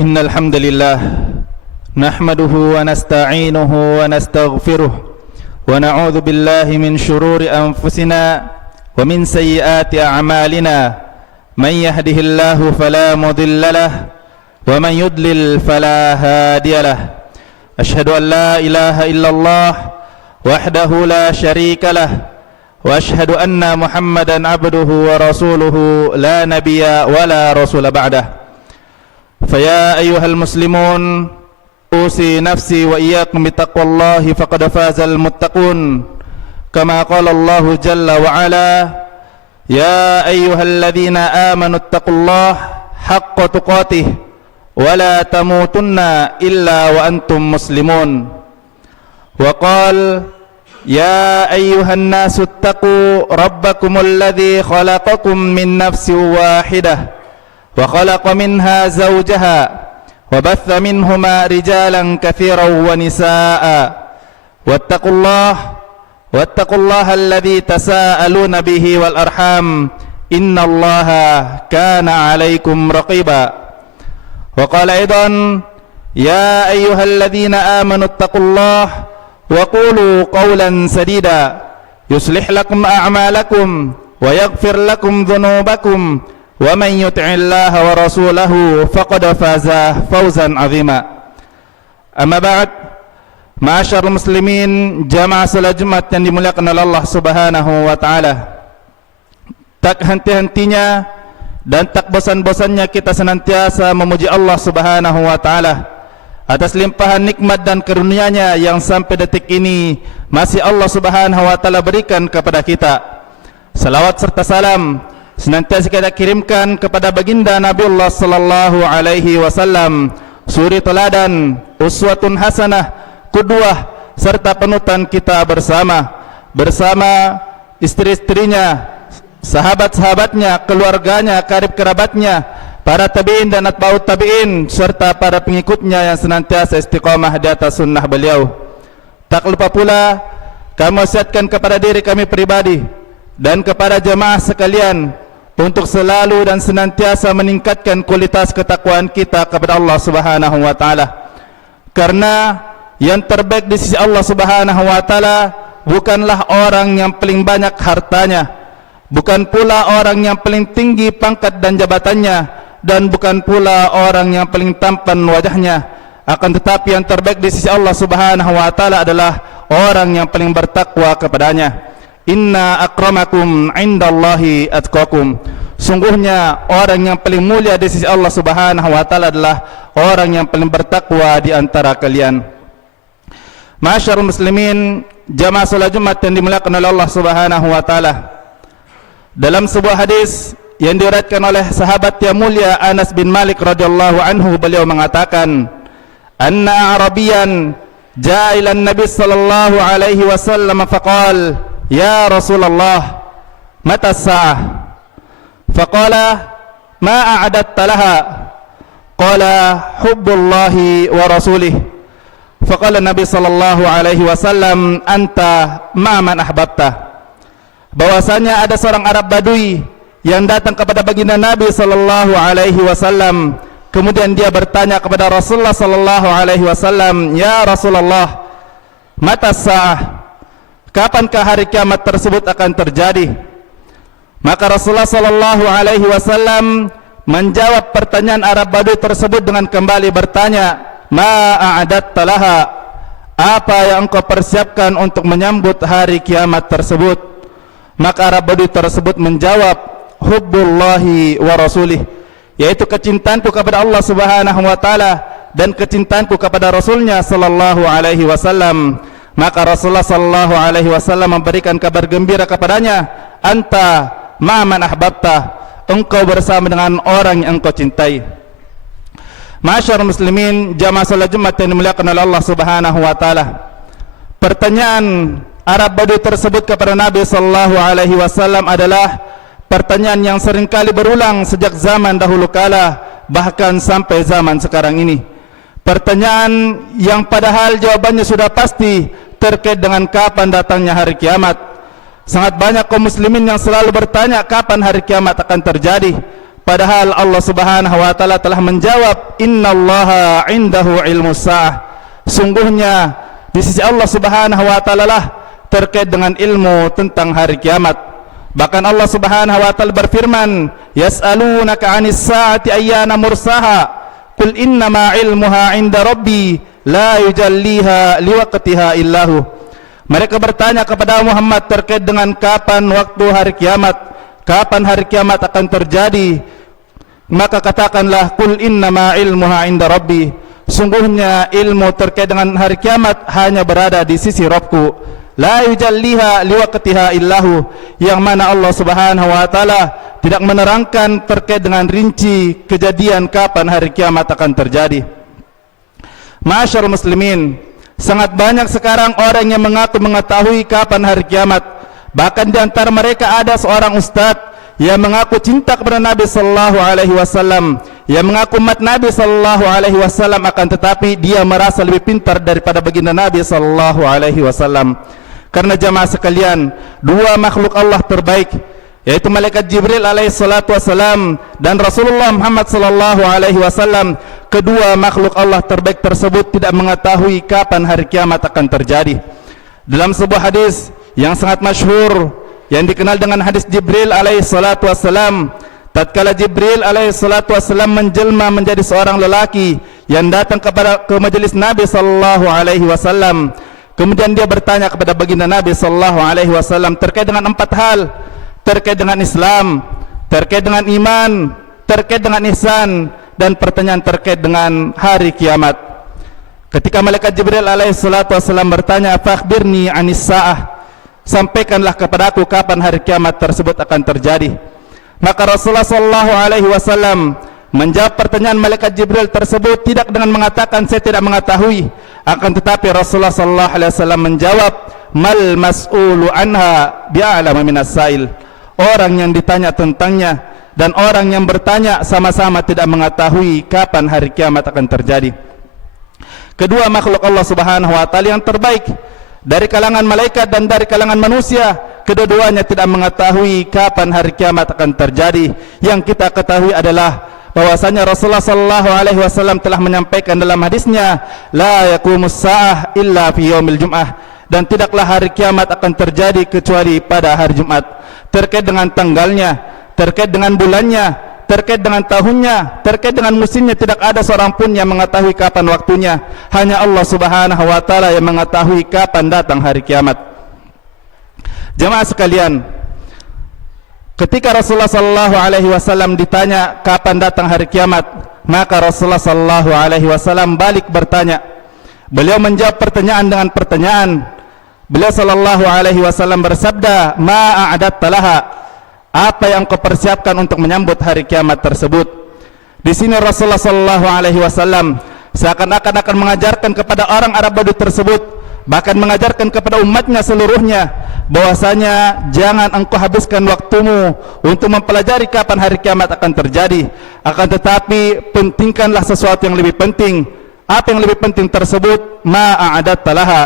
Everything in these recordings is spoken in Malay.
إن الحمد لله نحمده ونستعينه ونستغفره ونعوذ بالله من شرور أنفسنا ومن سيئات أعمالنا من يهده الله فلا مضل له ومن يضلل فلا هادي له أشهد أن لا إله إلا الله وحده لا شريك له وأشهد أن محمدا عبده ورسوله لا نبي ولا رسول بعده فيا أيها المسلمون أوصي نفسي وإياكم بتقوى الله فقد فاز المتقون كما قال الله جل وعلا يا أيها الذين آمنوا اتقوا الله حق تقاته ولا تموتن إلا وأنتم مسلمون وقال يا أيها الناس اتقوا ربكم الذي خلقكم من نفس واحدة وخلق منها زوجها وبث منهما رجالا كثيرا ونساء واتقوا الله الذي تساءلون به والأرحام إن الله كان عليكم رقيبا وقال أيضا يا أيها الذين آمنوا اتقوا الله وقولوا قولا سديدا يصلح لكم أعمالكم ويغفر لكم ذنوبكم ومن يطع الله ورسوله فقد فاز فوزا عظيما أما بعد معاشر muslimin jamaah salat Jumat yang dimuliakan oleh Allah Subhanahu wa taala, tak henti-hentinya dan tak bosan-bosannya kita senantiasa memuji Allah Subhanahu wa taala atas limpahan nikmat dan karunia-Nya yang sampai detik ini masih Allah Subhanahu wa taala berikan kepada kita. Salawat serta salam senantiasa kita kirimkan kepada baginda Nabi Allah sallallahu alaihi wasallam, suri teladan, uswatun hasanah, qudwah serta panutan kita bersama istri-istrinya, sahabat-sahabatnya, keluarganya, karib kerabatnya, para tabi'in dan atba'ut tabi'in serta para pengikutnya yang senantiasa istiqamah di atas sunnah beliau. Tak lupa pula kami wasiatkan kepada diri kami pribadi dan kepada jemaah sekalian untuk selalu dan senantiasa meningkatkan kualitas ketakwaan kita kepada Allah Subhanahu wa taala. Karena yang terbaik di sisi Allah Subhanahu wa taala bukanlah orang yang paling banyak hartanya, bukan pula orang yang paling tinggi pangkat dan jabatannya, dan bukan pula orang yang paling tampan wajahnya, akan tetapi yang terbaik di sisi Allah Subhanahu wa taala adalah orang yang paling bertakwa kepadanya. Inna akramakum indallahi atqakum. Sungguhnya orang yang paling mulia di sisi Allah Subhanahu wa taala adalah orang yang paling bertakwa di antara kalian. Ma'asyarul muslimin, jamaah salat Jumat yang dimuliakan oleh Allah Subhanahu wa taala. Dalam sebuah hadis yang diriwayatkan oleh sahabat yang mulia Anas bin Malik radhiyallahu anhu, beliau mengatakan, "Anna Arabiyan jaa ila Nabi sallallahu alaihi wasallam faqala, ya Rasulullah, mata as-sa'ah?" Faqala, "Ma a'adatta laha?" Qala, "Hubbullahi wa rasulih." Faqala Nabi sallallahu alaihi wasallam, "Anta ma man ahbabta." Bahwasanya ada seorang Arab Badui yang datang kepada baginda Nabi sallallahu alaihi wasallam, kemudian dia bertanya kepada Rasulullah sallallahu alaihi wasallam, "Ya Rasulullah, mata as-sa'ah? Kapankah hari kiamat tersebut akan terjadi?" Maka Rasulullah sallallahu alaihi wasallam menjawab pertanyaan Arab Badui tersebut dengan kembali bertanya, "Ma a'adatta laha?" Apa yang engkau persiapkan untuk menyambut hari kiamat tersebut? Maka Arab Badui tersebut menjawab, "Hubbullahi wa rasulih," yaitu kecintaanku kepada Allah Subhanahu wa taala dan kecintaanku kepada Rasulnya sallallahu alaihi wasallam. Maka Rasulullah sallallahu alaihi wasallam memberikan kabar gembira kepadanya, "Anta ma man ahbabta," engkau bersama dengan orang yang engkau cintai. Ma'asyarul muslimin, jamaah salat Jumat yang dimuliakan oleh Allah Subhanahu wa taala. Pertanyaan Arab Badui tersebut kepada Nabi sallallahu alaihi wasallam adalah pertanyaan yang seringkali berulang sejak zaman dahulu kala, bahkan sampai zaman sekarang ini. Pertanyaan yang padahal jawabannya sudah pasti terkait dengan kapan datangnya hari kiamat. Sangat banyak kaum muslimin yang selalu bertanya kapan hari kiamat akan terjadi, Padahal Allah Subhanahu wa taala telah menjawab, innallaha indahu ilmus sa'ah. Sungguhnya di sisi Allah Subhanahu wa taala lah terkait dengan ilmu tentang hari kiamat. Bahkan Allah Subhanahu wa taala berfirman, yas'alunaka 'anis sa'ati ayyana mursaha qul innama 'ilmuha 'inda rabbi la yujalliha liwaqtiha illahu. Mereka bertanya kepada Muhammad terkait dengan kapan waktu hari kiamat, kapan hari kiamat akan terjadi. Maka katakanlah, qul innama 'ilmuha 'inda rabbi. Sungguhnya ilmu terkait dengan hari kiamat hanya berada di sisi Rabbku. La yujalliha liwaqtiha illahu, yang mana Allah Subhanahu wa taala tidak menerangkan terkait dengan rinci kejadian kapan hari kiamat akan terjadi. Ma'asyiral muslimin, sangat banyak sekarang orang yang mengaku mengetahui kapan hari kiamat. Bahkan di antara mereka ada seorang ustadz yang mengaku cinta kepada Nabi sallallahu alaihi wasallam, yang mengaku umat Nabi sallallahu alaihi wasallam, akan tetapi dia merasa lebih pintar daripada baginda Nabi sallallahu alaihi wasallam. Karena jamaah sekalian, dua makhluk Allah terbaik, yaitu malaikat Jibril alaihi salatu wasallam dan Rasulullah Muhammad sallallahu alaihi wasallam, kedua makhluk Allah terbaik tersebut tidak mengetahui kapan hari kiamat akan terjadi. Dalam sebuah hadis yang sangat masyhur yang dikenal dengan hadis Jibril alaihi salatu wassalam, tatkala Jibril alaihi salatu wassalam menjelma menjadi seorang lelaki yang datang ke majelis Nabi sallallahu alaihi wasallam, kemudian dia bertanya kepada baginda Nabi sallallahu alaihi wasallam terkait dengan 4 hal, terkait dengan Islam, terkait dengan iman, terkait dengan ihsan, dan pertanyaan terkait dengan hari kiamat. Ketika malaikat Jibril alaihi salatu wassalam bertanya, fakhbirni anis sa'ah, sampaikanlah kepadaku kapan hari kiamat tersebut akan terjadi. Maka Rasulullah sallallahu alaihi wasallam menjawab pertanyaan malaikat Jibril tersebut tidak dengan mengatakan saya tidak mengetahui, akan tetapi Rasulullah sallallahu alaihi wasallam menjawab, mal mas'ulu anha bi'alama minas sa'il. Orang yang ditanya tentangnya dan orang yang bertanya sama-sama tidak mengetahui kapan hari kiamat akan terjadi. Kedua makhluk Allah Subhanahu wa taala yang terbaik dari kalangan malaikat dan dari kalangan manusia, kedua-duanya tidak mengetahui kapan hari kiamat akan terjadi. Yang kita ketahui adalah bahwasanya Rasulullah sallallahu alaihi wasallam telah menyampaikan dalam hadisnya, la yaqumus sa'ah illa fi yaumil jum'ah, dan tidaklah hari kiamat akan terjadi kecuali pada hari Jumat. Terkait dengan tanggalnya, terkait dengan bulannya, terkait dengan tahunnya, terkait dengan musimnya, tidak ada seorang pun yang mengetahui kapan waktunya. Hanya Allah Subhanahu wa taala yang mengetahui kapan datang hari kiamat. Jemaah sekalian, ketika Rasulullah sallallahu alaihi wasallam ditanya kapan datang hari kiamat, maka Rasulullah sallallahu alaihi wasallam balik bertanya. Beliau menjawab pertanyaan dengan pertanyaan. Beliau sallallahu alaihi wasallam bersabda, ma a'adatta laha, apa yang kau persiapkan untuk menyambut hari kiamat tersebut? Di sini Rasulullah sallallahu alaihi wasallam seakan-akan akan mengajarkan kepada orang Arab Badui tersebut, bahkan mengajarkan kepada umatnya seluruhnya, bahwasanya jangan engkau habiskan waktumu untuk mempelajari kapan hari kiamat akan terjadi, akan tetapi pentingkanlah sesuatu yang lebih penting. Apa yang lebih penting tersebut? Ma'a'adatta laha,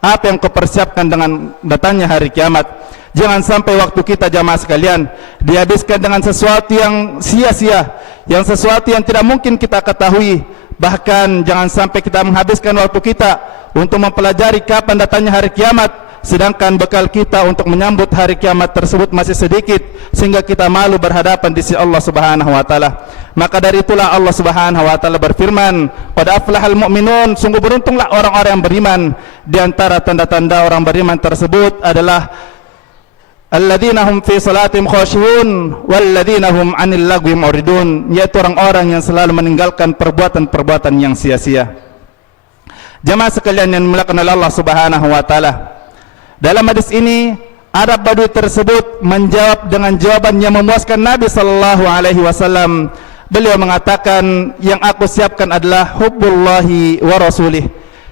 apa yang kau persiapkan dengan datangnya hari kiamat. Jangan sampai waktu kita jamaah sekalian dihabiskan dengan sesuatu yang sia-sia, yang sesuatu yang tidak mungkin kita ketahui. Bahkan jangan sampai kita menghabiskan waktu kita untuk mempelajari kapan datangnya hari kiamat, sedangkan bekal kita untuk menyambut hari kiamat tersebut masih sedikit, sehingga kita malu berhadapan di sisi Allah Subhanahu wa taala. Maka dari itulah Allah Subhanahu wa taala berfirman, qad aflahal mu'minun, sungguh beruntunglah orang-orang yang beriman. Di antara tanda-tanda orang beriman tersebut adalah alladzina hum fi salatihim khashi'un walladzina hum 'anil lagwi mu'ridun, yaitu orang-orang yang selalu meninggalkan perbuatan-perbuatan yang sia-sia. Jemaah sekalian yang dimuliakan oleh Allah Subhanahu wa taala, dalam hadis ini Arab Badui tersebut menjawab dengan jawaban yang memuaskan Nabi sallallahu alaihi wasallam. Beliau mengatakan, yang aku siapkan adalah hubbullahi wa rasulih,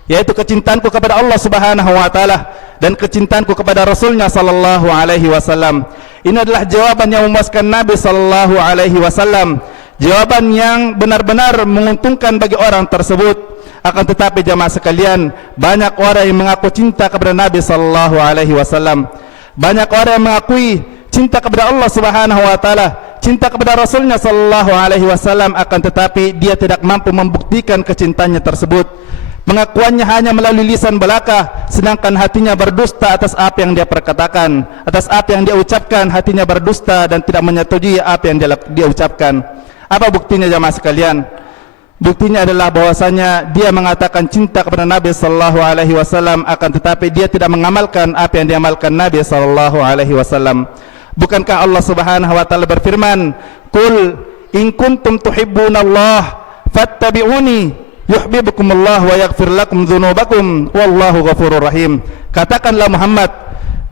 yaitu kecintaanku kepada Allah Subhanahu wa taala dan kecintaanku kepada Rasulnya sallallahu alaihi wasallam. Ini adalah jawaban yang memuaskan Nabi sallallahu alaihi wasallam, jawaban yang benar-benar menguntungkan bagi orang tersebut. Akan tetapi jamaah sekalian, banyak orang yang mengaku cinta kepada Nabi sallallahu alaihi wasallam, banyak orang yang mengakui cinta kepada Allah Subhanahu wa taala, cinta kepada Rasulnya sallallahu alaihi wasallam, akan tetapi dia tidak mampu membuktikan kecintanya tersebut. Pengakuannya hanya melalui lisan belaka, sedangkan hatinya berdusta atas apa yang dia perkatakan, atas apa yang dia ucapkan. Hatinya berdusta dan tidak menyetujui apa yang dia ucapkan. Apa buktinya jamaah sekalian? Buktinya adalah bahwasanya dia mengatakan cinta kepada Nabi sallallahu alaihi wasallam, akan tetapi dia tidak mengamalkan apa yang diamalkan Nabi sallallahu alaihi wasallam. Bukankah Allah Subhanahu wa taala berfirman, "Qul in kuntum tuhibbunallah fattabi'uni yuhibbukumullah wa yaghfir lakum dzunubakum wallahu ghafurur rahim." Katakanlah Muhammad,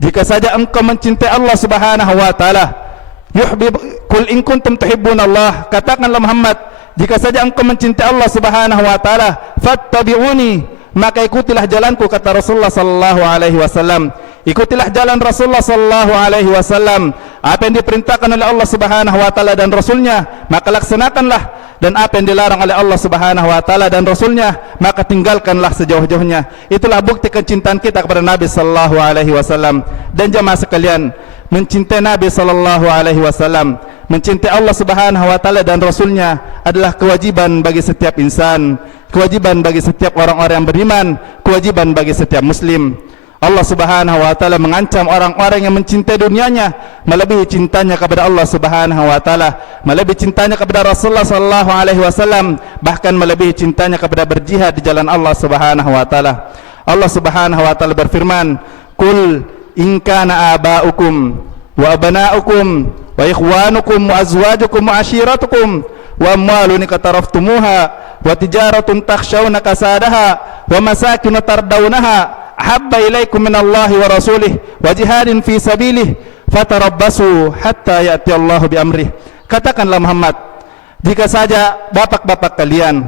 jika saja engkau mencintai Allah Subhanahu wa taala, qul in kuntum tuhibbunallah, katakanlah Muhammad, jika saja engkau mencintai Allah Subhanahu wa taala, fattabi'uni, maka ikutilah jalanku, kata Rasulullah sallallahu alaihi wasallam. Ikutilah jalan Rasulullah sallallahu alaihi wasallam. Apa yang diperintahkan oleh Allah Subhanahu wa taala dan Rasulnya, maka laksanakanlah, dan apa yang dilarang oleh Allah Subhanahu wa taala dan Rasulnya, maka tinggalkanlah sejauh-jauhnya. Itulah bukti kecintaan kita kepada Nabi sallallahu alaihi wasallam. Dan jemaah sekalian, mencintai Nabi sallallahu alaihi wasallam, mencintai Allah Subhanahu wa taala dan Rasulnya adalah kewajiban bagi setiap insan, kewajiban bagi setiap orang-orang yang beriman, kewajiban bagi setiap muslim. Allah Subhanahu wa taala mengancam orang-orang yang mencintai dunianya melebihi cintanya kepada Allah Subhanahu wa taala, melebihi cintanya kepada Rasulullah sallallahu alaihi wasallam, bahkan melebihi cintanya kepada berjihad di jalan Allah Subhanahu wa taala. Allah Subhanahu wa taala berfirman, "Qul in kana aba'ukum wa abna'ukum wa ikhwanukum wa azwajukum wa ashiratukum wa amwalun iqtaraftumuha wa tijaratun takhshawna kasadaha wa masakin tardawnaha ahabba ilaikum minallahi wa rasulih wa jihadin fi sabilih fatarabbasu hatta ya'ti Allahu bi amrih." Katakanlah Muhammad, jika saja bapak-bapak kalian,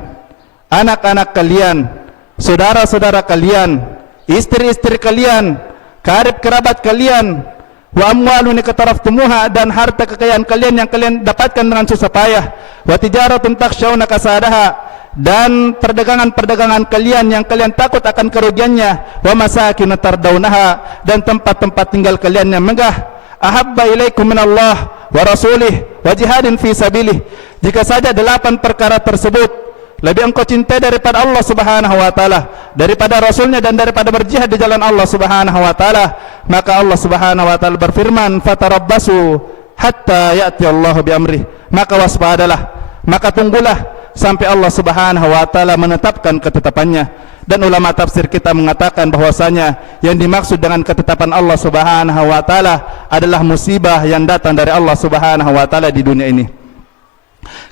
anak-anak kalian, saudara-saudara kalian, istri-istri kalian, karib kerabat kalian, wa amwalun iqtaraftumuha, dan harta kekayaan kalian yang kalian dapatkan dengan susah payah, wa tijaratun takhshawna kasadaha, dan perdagangan-perdagangan kalian yang kalian takut akan kerugiannya, wa masakin tardawnaha, dan tempat-tempat tinggal kalian yang megah, ahabba ilaikum minallah wa rasulih wa jihadin fi sabilih. Jika saja 8 perkara tersebut lebih engkau cintai daripada Allah Subhanahu wa taala, daripada Rasulnya, dan daripada berjihad di jalan Allah Subhanahu wa taala, maka Allah Subhanahu wa taala berfirman, fatarabbasu hatta ya'ti Allah bi amrih, maka waspadalah, maka tunggulah sampai Allah Subhanahu wa taala menetapkan ketetapannya. Dan ulama tafsir kita mengatakan bahwasanya yang dimaksud dengan ketetapan Allah Subhanahu wa taala adalah musibah yang datang dari Allah Subhanahu wa taala di dunia ini.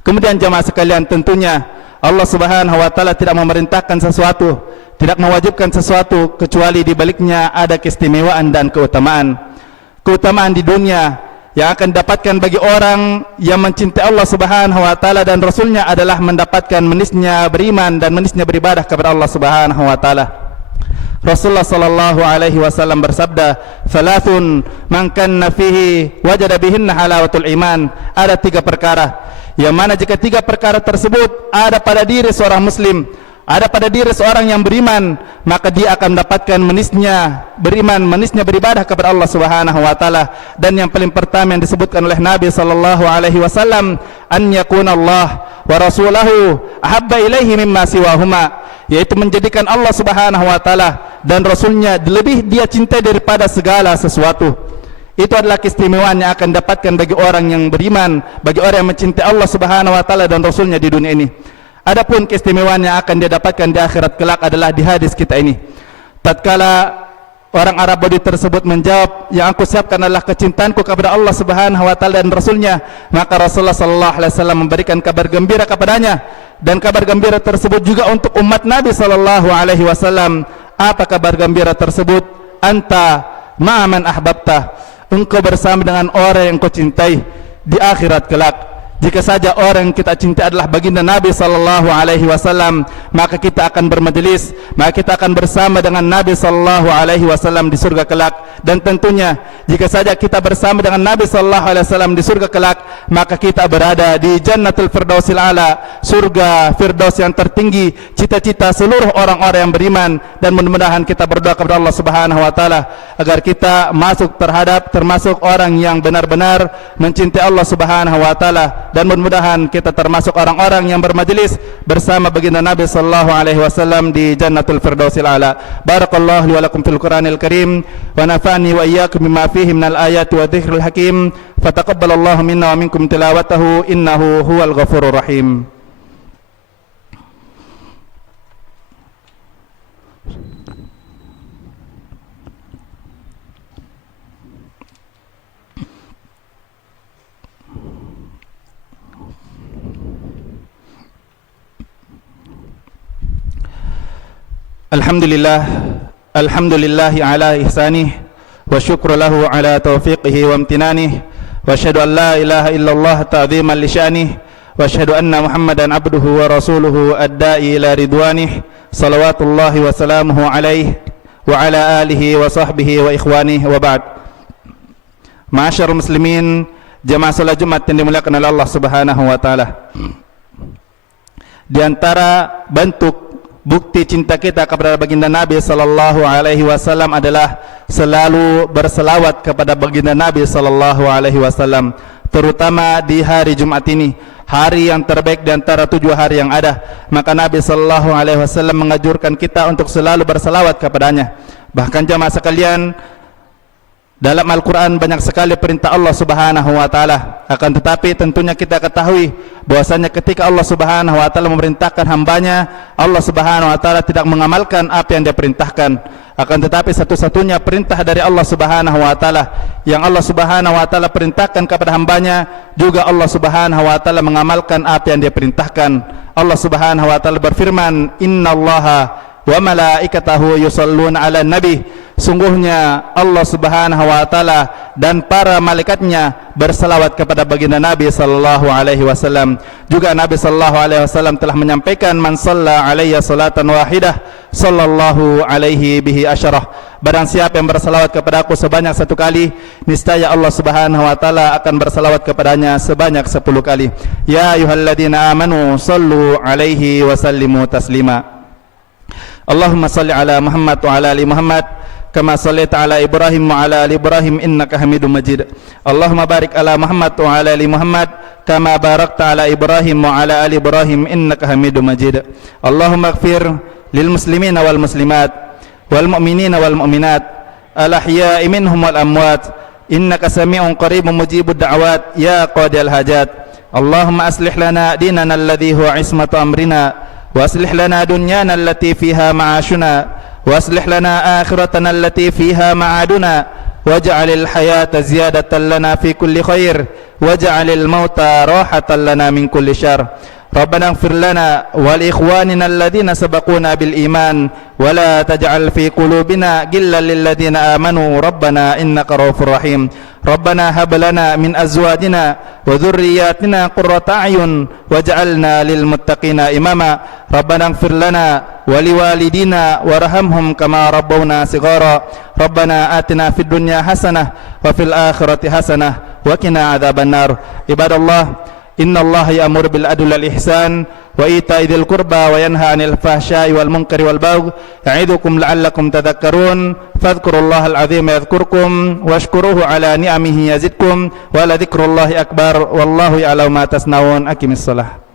Kemudian jemaah sekalian, tentunya Allah Subhanahu wa taala tidak memerintahkan sesuatu, tidak mewajibkan sesuatu kecuali di baliknya ada keistimewaan dan keutamaan. Keutamaan di dunia yang akan dapatkan bagi orang yang mencintai Allah Subhanahu wa taala dan Rasulnya adalah mendapatkan menisnya beriman dan menisnya beribadah kepada Allah Subhanahu wa taala. Rasulullah sallallahu alaihi wasallam bersabda, "Thalathun man kanna fihi wajada bihinna halawatul iman." Ada 3 perkara yang mana jika 3 perkara tersebut ada pada diri seorang muslim, ada pada diri seorang yang beriman, maka dia akan mendapatkan manisnya beriman, manisnya beribadah kepada Allah Subhanahu wa taala. Dan yang paling pertama yang disebutkan oleh Nabi sallallahu alaihi wasallam, an yakuna Allah wa rasulahu ahabba ilaihi mimma siwahuma, yaitu menjadikan Allah Subhanahu wa taala dan Rasulnya lebih dia cintai daripada segala sesuatu. Itu adalah keistimewaan yang akan dapatkan bagi orang yang beriman, bagi orang yang mencintai Allah Subhanahu wa taala dan Rasulnya di dunia ini. Adapun keistimewaan yang akan dia dapatkan di akhirat kelak adalah di hadis kita ini. Tatkala orang Arab Badui tersebut menjawab, yang aku siapkan adalah kecintaanku kepada Allah Subhanahu wa taala dan Rasulnya, maka Rasulullah sallallahu alaihi wasallam memberikan kabar gembira kepadanya, dan kabar gembira tersebut juga untuk umat Nabi sallallahu alaihi wasallam. Apa kabar gembira tersebut? Anta ma'aman ahbabta, engkau bersama dengan orang yang kau cintai di akhirat kelak. Jika saja orang yang kita cintai adalah baginda Nabi sallallahu alaihi wasallam, maka kita akan bermajelis, maka kita akan bersama dengan Nabi sallallahu alaihi wasallam di surga kelak. Dan tentunya jika saja kita bersama dengan Nabi sallallahu alaihi wasallam di surga kelak, maka kita berada di Jannatul Firdausil A'la, surga Firdaus yang tertinggi, cita-cita seluruh orang-orang yang beriman. Dan mudah-mudahan kita berdoa kepada Allah Subhanahu wa taala agar kita masuk termasuk orang yang benar-benar mencintai Allah Subhanahu wa taala, dan mudah-mudahan kita termasuk orang-orang yang bermajelis bersama baginda Nabi sallallahu alaihi wasallam di Jannatul Firdausil A'la. Barakallahu li wa lakum fil Qur'anil Karim wa nafa'ani wa iyyakum bima fihi minal ayati wa dzikril hakim. Fataqabbalallahu minna wa minkum tilawatahu innahu huwal ghafurur rahim. Alhamdulillahi ala ihsanih wa syukru lahu ala taufiqihi wa amtinanih wa asyhadu an la ilaha illallah ta'ziman li sya'nih wa asyhadu anna Muhammadan abduhu wa rasuluhu ad-da'i ila ridwanih salawatullahi wa salamuhu alaihi wa ala alihi wa sahbihi wa ikhwanih wa ba'd. Ma'asyarul muslimin, jamaah salat Jumat yang dimuliakan oleh Allah Subhanahu wa taala, di antara bentuk bukti cinta kita kepada baginda Nabi sallallahu alaihi wasallam adalah selalu berselawat kepada baginda Nabi sallallahu alaihi wasallam, terutama di hari Jumat ini, hari yang terbaik di antara 7 hari yang ada. Maka Nabi sallallahu alaihi wasallam menganjurkan kita untuk selalu berselawat kepadanya. Bahkan jamaah sekalian, dalam Al-Quran banyak sekali perintah Allah Subhanahu wa ta'ala. Akan tetapi tentunya kita ketahui bahwasanya ketika Allah Subhanahu wa ta'ala memerintahkan hambanya, Allah Subhanahu wa ta'ala tidak mengamalkan apa yang dia perintahkan. Akan tetapi satu-satunya perintah dari Allah Subhanahu wa ta'ala yang Allah Subhanahu wa ta'ala perintahkan kepada hambanya, juga Allah Subhanahu wa ta'ala mengamalkan apa yang dia perintahkan. Allah Subhanahu wa ta'ala berfirman, innallaha wa malaikatahu yusalluna ala nabi. Sungguhnya Allah Subhanahu wa taala dan para malaikatnya berselawat kepada baginda Nabi sallallahu alaihi wasallam. Juga Nabi sallallahu alaihi wasallam telah menyampaikan, man shalla alayya salatan wahidah sallallahu alaihi bihi asyarah. Barang siapa yang berselawat kepada aku sebanyak 1 kali, niscaya Allah Subhanahu wa taala akan berselawat kepadanya sebanyak 10 kali. Ya ayyuhalladzina amanu sallu alaihi wa sallimu taslima. Allahumma salli ala Muhammad wa ala ali Muhammad kama sallaita ala Ibrahim wa ala ali Ibrahim innaka Hamidum Majid. Allahumma barik ala Muhammad wa ala ali Muhammad kama barakta ala Ibrahim wa ala ali Ibrahim innaka Hamidum Majid. Allahumma ighfir lil muslimina wal muslimat wal mu'minina wal mu'minat al ahya'i minhum wal amwat innaka sami'un qaribun mujibud da'awat ya qadiyal hajat. Allahumma aslih lana dinana alladhi huwa ismatu amrina وأصلح لنا دنيانا التي فيها معاشنا وأصلح لنا آخرتنا التي فيها معادنا واجعل الحياة زيادة لنا في كل خير واجعل الموت راحة لنا من كل شر. ربنا اغفر لنا ولإخواننا الذين سبقونا بالإيمان ولا تجعل في قلوبنا غلا للذين آمنوا ربنا إنك رؤوف رحيم. ربنا هب لنا من أزواجنا وذرياتنا قرة أعين واجعلنا للمتقين إماما. ربنا اغفر لنا ولوالدينا وارحمهم كما ربونا صغارا. ربنا آتنا في الدنيا حسنة وفي الآخرة حسنة وقنا عذاب النار. عباد الله، إن الله يأمر بالعدل والإحسان وإيتاء ذي القربى وينهى عن الفحشاء والمنكر والبغي يعظكم لعلكم تذكرون. فاذكروا الله العظيم يذكركم واشكروه على نعمه يزدكم ولذكر الله أكبر والله يعلم ما تصنعون. أقم الصلاة.